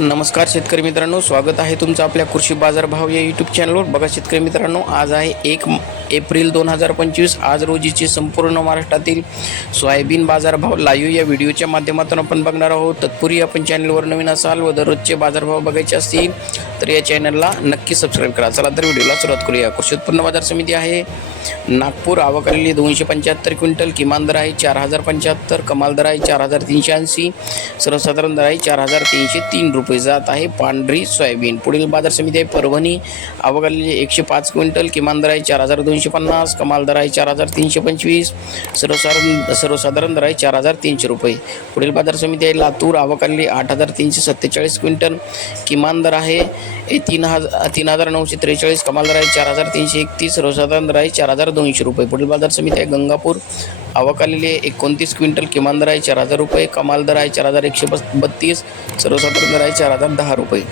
नमस्कार शेतकरी मित्रांनो स्वागत आहे तुमचं आपल्या कृषी बाजार भाव या यूट्यूब चॅनलवर बघा शेतकरी मित्रांनो आज आहे एक एप्रिल दोन हजार पंचवीस आज रोजीचे संपूर्ण महाराष्ट्रातील सोयाबीन बाजारभाव लाईव्ह या व्हिडिओच्या माध्यमातून आपण बघणार आहोत. तत्पूर्वी आपण चॅनलवर नवीन असाल व दररोजचे बाजारभाव बघायचे असतील तर या चॅनलला नक्की सबस्क्राईब करा. चला तर व्हिडिओला सुरुवात करूया. कृषी उत्पन्न बाजार समिती आहे. नागपूर आवक आलेली दोनशे पंच्याहत्तर क्विंटल किमान दर आहे चार हजार पंच्याहत्तर कमाल दर आहे चार हजार तीनशे ऐंशी सर्वसाधारण दर आहे चार हजार तीनशे तीन रुपये. जात आहे पांढरी सोयाबीन. पुढील बाजार समिती आहे परभणी. आवक आलेली एकशे पाच क्विंटल किमान दर आहे चार हजार दोनशे पन्नास कमाल दर आहे चार हजार तीनशे पंचवीस सर्वसाधारण सर्वसाधारण दर आहे चार हजार तीनशे रुपये. पुढील बाजार समिती आहे लातूर आवक आठ हजार तीनशे सत्तेचाळीस क्विंटल. किमान दर आहे हे तीन हजार तीन हजार नऊशे त्रेचाळीस कमाल दर आहे चार हजार तीनशे एकतीस सर्वसाधारण दर आहे चार हजार दोनशे रुपये. पुढील बाजार समिती आहे गंगापूर आवक आलेली आहे एकोणतीस क्विंटल. किमान दर आहे चार हजार रुपये कमाल दर आहे चार हजार एकशे बत्तीस सर्वसाधारण दर आहे चार हजार दहा रुपये.